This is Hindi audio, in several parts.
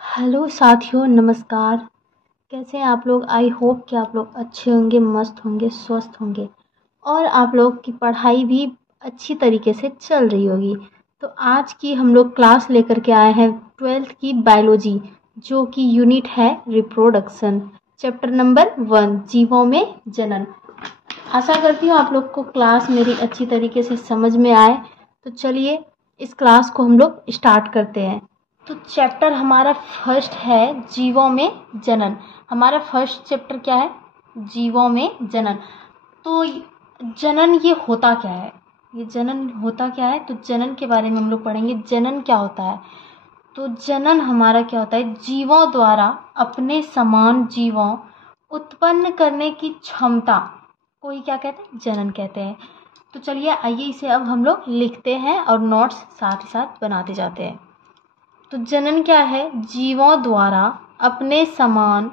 हेलो साथियों, नमस्कार। कैसे हैं आप लोग? आई होप कि आप लोग अच्छे होंगे, मस्त होंगे, स्वस्थ होंगे और आप लोग की पढ़ाई भी अच्छी तरीके से चल रही होगी। तो आज की हम लोग क्लास लेकर के आए हैं 12th की बायोलॉजी, जो कि यूनिट है रिप्रोडक्शन, चैप्टर नंबर 1, जीवों में जनन। आशा करती हूँ आप लोग को क्लास मेरी अच्छी तरीके से समझ में आए। तो चलिए इस क्लास को हम लोग स्टार्ट करते हैं। तो चैप्टर हमारा फर्स्ट है जीवों में जनन। हमारा फर्स्ट चैप्टर क्या है? जीवों में जनन। तो जनन ये होता क्या है? ये जनन होता क्या है? तो जनन के बारे में हम लोग पढ़ेंगे। जनन क्या होता है? तो जनन हमारा क्या होता है? जीवों द्वारा अपने समान जीवों उत्पन्न करने की क्षमता को ही क्या कहते हैं? जनन कहते हैं। तो चलिए आइए इसे अब हम लोग लिखते हैं और नोट्स साथ ही साथ बनाते जाते हैं। तो जनन क्या है? जीवों द्वारा अपने समान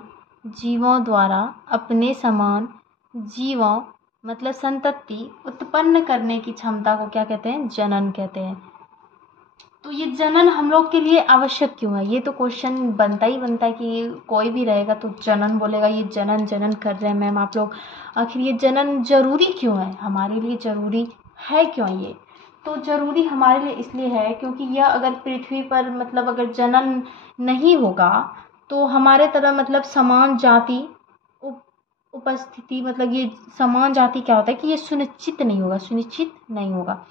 जीवों मतलब संतति उत्पन्न करने की क्षमता को क्या कहते हैं? जनन कहते हैं। तो ये जनन हम लोग के लिए आवश्यक क्यों है? ये तो क्वेश्चन बनता ही बनता है कि कोई भी रहेगा तो जनन बोलेगा, ये जनन जनन कर रहे हैं मैम आप लोग, आखिर ये जनन जरूरी क्यों है? हमारे लिए जरूरी है क्यों ये? तो जरूरी हमारे लिए इसलिए है क्योंकि यह अगर पृथ्वी पर मतलब अगर जनन नहीं होगा तो हमारे तरह मतलब समान जाति उपस्थिति मतलब ये समान जाति क्या होता है कि ये सुनिश्चित नहीं होगा।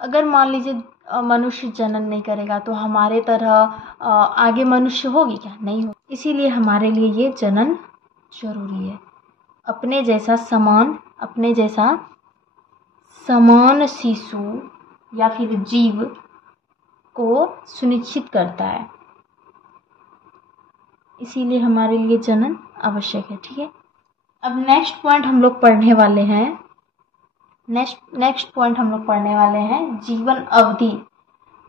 अगर मान लीजिए मनुष्य जनन नहीं करेगा तो हमारे तरह आगे मनुष्य होगी क्या? नहीं हो। इसीलिए हमारे लिए ये जनन जरूरी है। अपने जैसा समान शिशु या फिर जीव को सुनिश्चित करता है, इसीलिए हमारे लिए जनन आवश्यक है। ठीक है, अब नेक्स्ट पॉइंट हम लोग पढ़ने वाले हैं जीवन अवधि।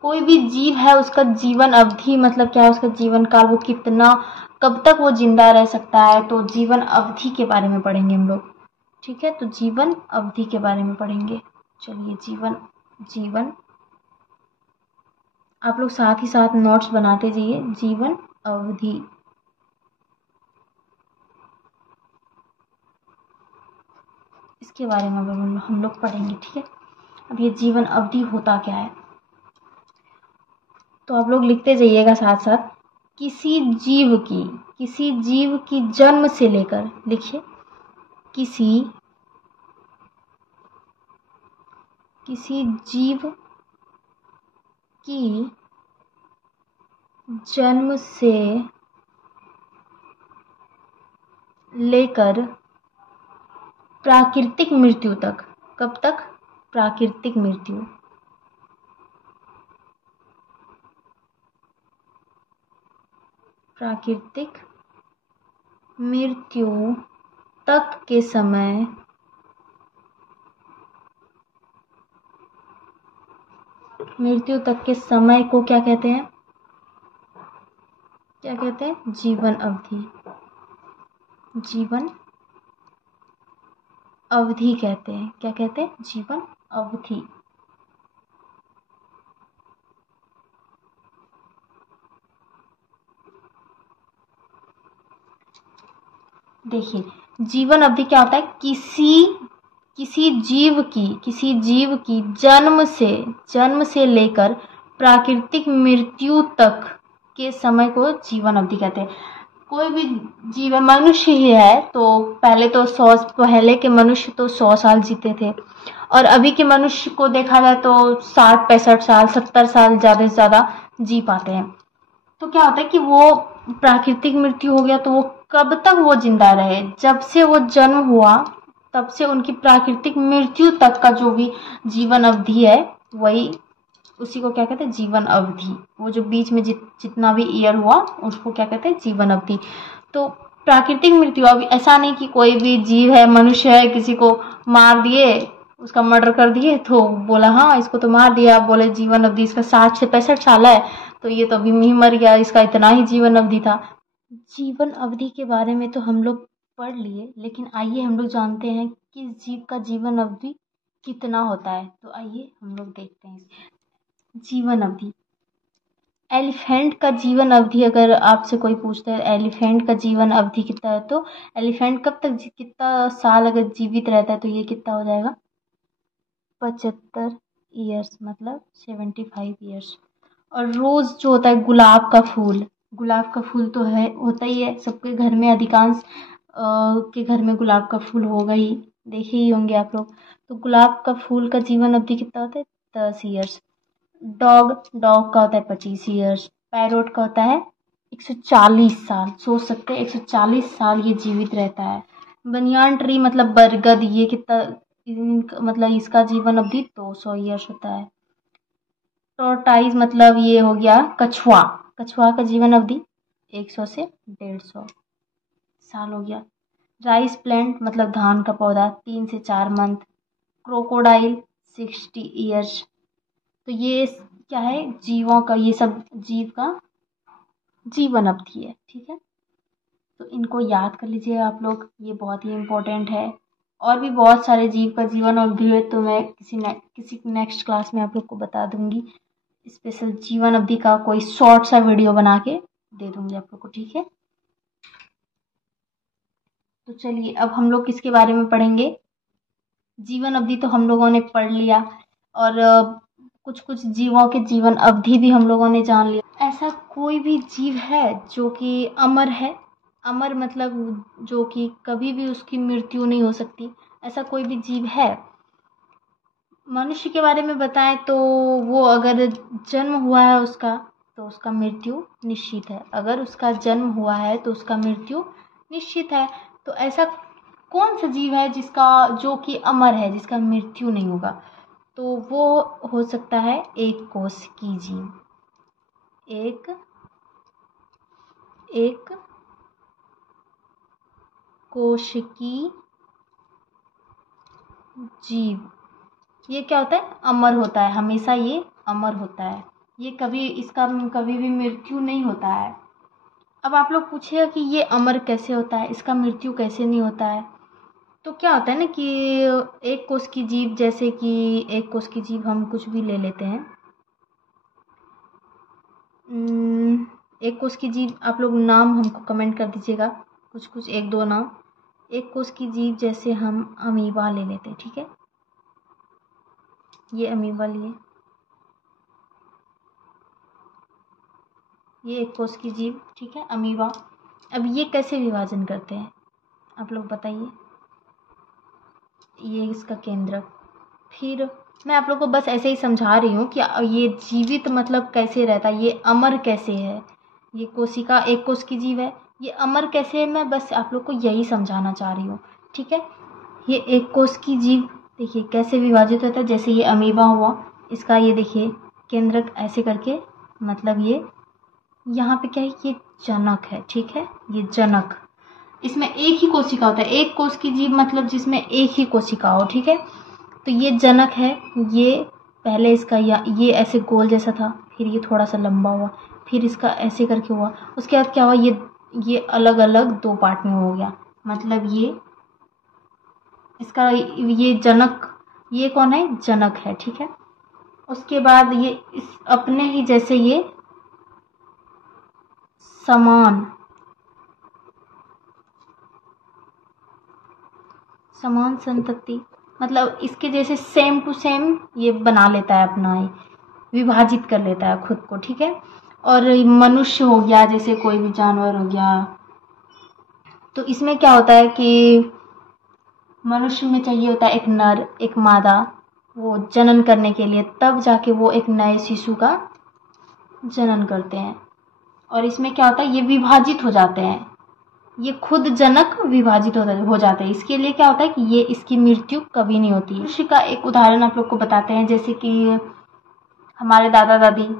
कोई भी जीव है उसका जीवन अवधि मतलब क्या है? उसका जीवन काल, वो कितना कब तक वो जिंदा रह सकता है, तो जीवन अवधि के बारे में पढ़ेंगे हम लोग। ठीक है, तो जीवन अवधि के बारे में पढ़ेंगे। चलिए जीवन आप लोग साथ ही साथ नोट्स बनाते जाइए। जीवन अवधि, इसके बारे में हम लोग पढ़ेंगे। ठीक है, अब ये जीवन अवधि होता क्या है तो आप लोग लिखते जाइएगा साथ साथ। किसी जीव की जन्म से लेकर, लिखिए, किसी जीव की जन्म से लेकर प्राकृतिक मृत्यु तक। कब तक? प्राकृतिक मृत्यु तक के समय को क्या कहते हैं? जीवन अवधि कहते हैं। क्या कहते हैं? जीवन अवधि। देखिए, जीवन अवधि क्या होता है? किसी जीव की जन्म से लेकर प्राकृतिक मृत्यु तक के समय को जीवन अवधि कहते हैं। कोई भी जीव, मनुष्य ही है तो पहले के मनुष्य तो 100 साल जीते थे और अभी के मनुष्य को देखा जाए तो 60-65 साल 70 साल ज्यादा से ज्यादा जी पाते हैं। तो क्या होता है कि वो प्राकृतिक मृत्यु हो गया तो वो कब तक वो जिंदा रहे? जब से वो जन्म हुआ तब से उनकी प्राकृतिक मृत्यु तक का जो भी जीवन अवधि है वही, उसी को क्या कहते हैं? जीवन अवधि। वो जो बीच में जितना भी ईयर हुआ उसको क्या कहते हैं? जीवन अवधि। तो प्राकृतिक मृत्यु, अब ऐसा नहीं कि कोई भी जीव है, मनुष्य है, किसी को मार दिए, उसका मर्डर कर दिए तो बोला हाँ इसको तो मार दिया, आप बोले जीवन अवधि इसका 60 से 65 साल है तो ये तो अभी ही मर गया, इसका इतना ही जीवन अवधि था। जीवन अवधि के बारे में तो हम लोग पढ़ लिए, लेकिन आइए हम लोग जानते हैं कि जीव का जीवन अवधि कितना होता है। तो आइए हम लोग देखते हैं। जीवन अवधि एलिफेंट का जीवन अवधि, अगर आपसे कोई पूछता है एलिफेंट का जीवन अवधि कितना है, तो एलिफेंट कब तक कितना साल अगर जीवित रहता है तो ये कितना हो जाएगा, 75 ईयर्स, मतलब 75 ईयर्स। और रोज जो होता है गुलाब का फूल, गुलाब का फूल तो है होता ही है सबके घर में, अधिकांश के घर में गुलाब का फूल होगा ही, देखे ही होंगे आप लोग। तो गुलाब का फूल का जीवन अवधि कितना होता है, 10 ईयर्स। डॉग डॉग का होता है 25 ईयर्स। पैरोट का होता है 140 साल, सोच सकते हैं 140 साल ये जीवित रहता है। बनियान ट्री मतलब बरगद, ये कितना मतलब इसका जीवन अवधि 200 ईयर्स होता है। टोरटाइज मतलब ये हो गया कछुआ, कछुआ का जीवन अवधि 100 से 150 साल हो गया। राइस प्लांट मतलब धान का पौधा 3 से 4 मंथ। Crocodile 60 years. तो ये क्या है, जीवों का, ये सब जीव का जीवन अवधि है, ठीक है। तो इनको याद कर लीजिए आप लोग, ये बहुत ही इम्पोर्टेंट है। और भी बहुत सारे जीव का जीवन अवधि है, तो मैं किसी नेक्स्ट क्लास में आप लोग को बता दूंगी। स्पेशल जीवन अवधि का कोई शॉर्ट सा वीडियो बना के दे दूंगी आप लोग को, ठीक है। तो चलिए अब हम लोग किसके बारे में पढ़ेंगे। जीवन अवधि तो हम लोगों ने पढ़ लिया, और कुछ कुछ जीवों के जीवन अवधि भी हम लोगों ने जान लिया। ऐसा कोई भी जीव है जो कि अमर है, अमर मतलब जो कि कभी भी उसकी मृत्यु नहीं हो सकती, ऐसा कोई भी जीव है। मनुष्य के बारे में बताएं तो वो अगर जन्म हुआ है उसका, तो उसका मृत्यु निश्चित है। अगर उसका जन्म हुआ है तो उसका मृत्यु निश्चित है। तो ऐसा कौन सा जीव है जिसका, जो कि अमर है, जिसका मृत्यु नहीं होगा, तो वो हो सकता है एक कोशिकी जीव। एक कोशिकी जीव, ये क्या होता है, अमर होता है, हमेशा ये अमर होता है, ये कभी, इसका कभी भी मृत्यु नहीं होता है। अब आप लोग पूछिएगा कि ये अमर कैसे होता है, इसका मृत्यु कैसे नहीं होता है। तो क्या होता है ना कि एक कोश की जीव, जैसे कि एक कोश की जीव हम कुछ भी ले लेते हैं, एक कोश की जीव, आप लोग नाम हमको कमेंट कर दीजिएगा, कुछ कुछ एक दो नाम। एक कोश की जीव जैसे हम अमीबा ले लेते हैं, ठीक है, ये अमीबा लिए, ये एक कोश की जीव, ठीक है, अमीबा। अब ये कैसे विभाजन करते हैं आप लोग बताइए, ये इसका केंद्रक। फिर मैं आप लोग को बस ऐसे ही समझा रही हूँ कि ये जीवित मतलब कैसे रहता है, ये अमर कैसे है, ये कोशिका एक कोश की जीव है, ये अमर कैसे है, मैं बस आप लोग को यही समझाना चाह रही हूँ, ठीक है। ये एक कोश की जीव देखिए कैसे विभाजित होता है, जैसे ये अमीबा हुआ, इसका ये देखिए केंद्रक ऐसे करके, मतलब ये यहाँ पे क्या है, ये जनक है, ठीक है, ये जनक, इसमें एक ही कोशिका होता है, एक कोश की जीव मतलब जिसमें एक ही कोशिका हो, ठीक है। तो ये जनक है, ये पहले इसका ये ऐसे गोल जैसा था, फिर ये थोड़ा सा लंबा हुआ, फिर इसका ऐसे करके हुआ, उसके बाद क्या हुआ, ये अलग अलग दो पार्ट में हो गया, मतलब ये इसका ये जनक, ये कौन है, जनक है, ठीक है। उसके बाद ये इस अपने ही जैसे ये समान संतति, मतलब इसके जैसे सेम टू सेम ये बना लेता है अपना, ये विभाजित कर लेता है खुद को, ठीक है। और मनुष्य हो गया, जैसे कोई भी जानवर हो गया, तो इसमें क्या होता है कि मनुष्य में चाहिए होता है एक नर एक मादा, वो जनन करने के लिए, तब जाके वो एक नए शिशु का जनन करते हैं। और इसमें क्या होता है, ये विभाजित हो जाते हैं, ये खुद जनक विभाजित हो जाते हैं। इसके लिए क्या होता है कि ये इसकी मृत्यु कभी नहीं होती। मनुष्य का एक उदाहरण आप लोग को बताते हैं, जैसे कि हमारे दादा दादी,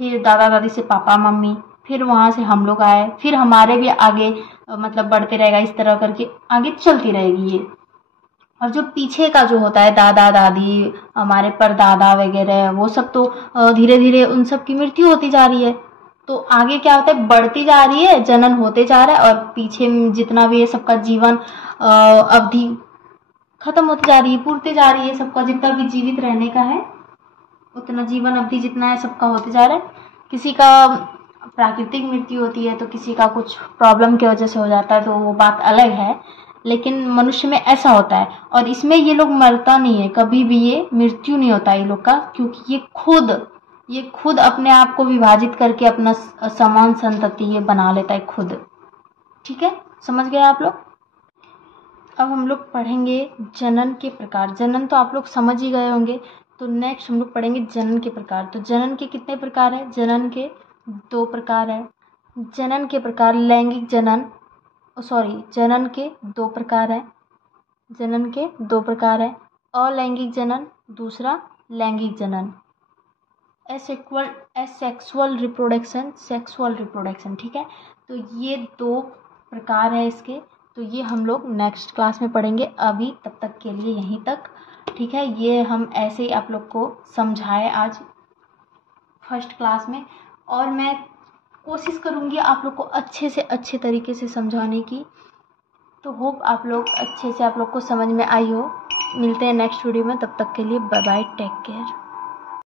फिर दादा दादी से पापा मम्मी, फिर वहाँ से हम लोग आए, फिर हमारे भी आगे मतलब बढ़ते रहेगा, इस तरह करके आगे चलती रहेगी ये। और जो पीछे का जो होता है दादा दादी, हमारे परदादा वगैरह, वो सब तो धीरे धीरे उन सब की मृत्यु होती जा रही है। तो आगे क्या होता है, बढ़ती जा रही है, जनन होते जा रहा है, और पीछे जितना भी है सबका जीवन अवधि खत्म होती जा रही है, पूर्ति जा रही है, सबका जितना भी जीवित रहने का है उतना जीवन अवधि जितना है सबका होते जा रहा है। किसी का प्राकृतिक मृत्यु होती है तो किसी का कुछ प्रॉब्लम की वजह से हो जाता है, तो वो बात अलग है। लेकिन मनुष्य में ऐसा होता है, और इसमें ये लोग मरता नहीं है, कभी भी ये मृत्यु नहीं होता ये लोग का, क्योंकि ये खुद अपने आप को विभाजित करके अपना समान संतति ये बना लेता है खुद। ठीक है, समझ गए आप लोग। अब हम लोग पढ़ेंगे जनन के प्रकार। जनन तो आप लोग समझ ही गए होंगे, तो नेक्स्ट हम लोग पढ़ेंगे जनन के प्रकार। तो जनन के कितने प्रकार है? जनन के 2 प्रकार है। जनन के प्रकार लैंगिक जनन, जनन के 2 प्रकार है। जनन के 2 प्रकार है, अलैंगिक जनन, दूसरा लैंगिक जनन। Asexual reproduction, sexual reproduction. ठीक है, तो ये 2 प्रकार है इसके। तो ये हम लोग नेक्स्ट क्लास में पढ़ेंगे। अभी तब तक के लिए यहीं तक। ठीक है, ये हम ऐसे ही आप लोग को समझाए आज फर्स्ट क्लास में, और मैं कोशिश करूँगी आप लोग को अच्छे से अच्छे तरीके से समझाने की। तो होप आप लोग अच्छे से, आप लोग को समझ में आई हो। मिलते हैं नेक्स्ट वीडियो में, तब तक के लिए बाय बाय, टेक केयर।